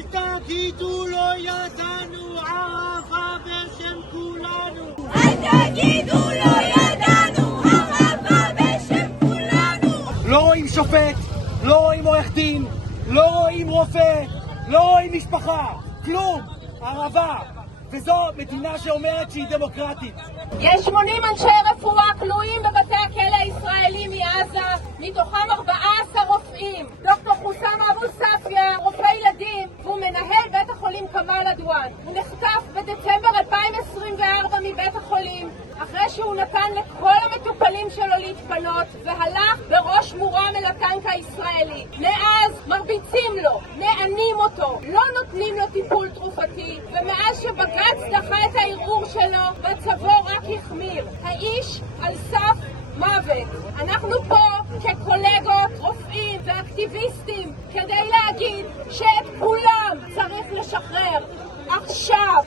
אל תגידו לא ידענו, ערבה בשם כולנו. אל תגידו לא ידענו, ערבה בשם כולנו. לא רואים שופט, לא רואים עורך דין, לא רואים רופא, לא רואים משפחה, כלום, ערבה. וזו מדינה שאומרת שהיא דמוקרטית. יש 80 אנשי רפואה כלואים בבתי הכלא הישראלים מעזה, מתוכם 14 רופאים. דוקטור חוסם אבו ספיה, רופא ילדים, והוא מנהל בית החולים כמאל עדואן. הוא נחטף בדצמבר 2024 מבית החולים, אחרי שהוא נתן לכל המטופלים שלו להתפנות, והלך בראש מורם אל הטנק הישראלי. מאז מרביצים לו, מענים אותו, לא נותנים לו טיפול תרופתי, ומאז שבג"ץ דחה את הערעור שלו, מצבו רק החמיר. האיש על סף מוות. אנחנו פה כקולגות, רופאים ואקטיביסטים כדי להגיד שאת כולם צריך לשחרר עכשיו.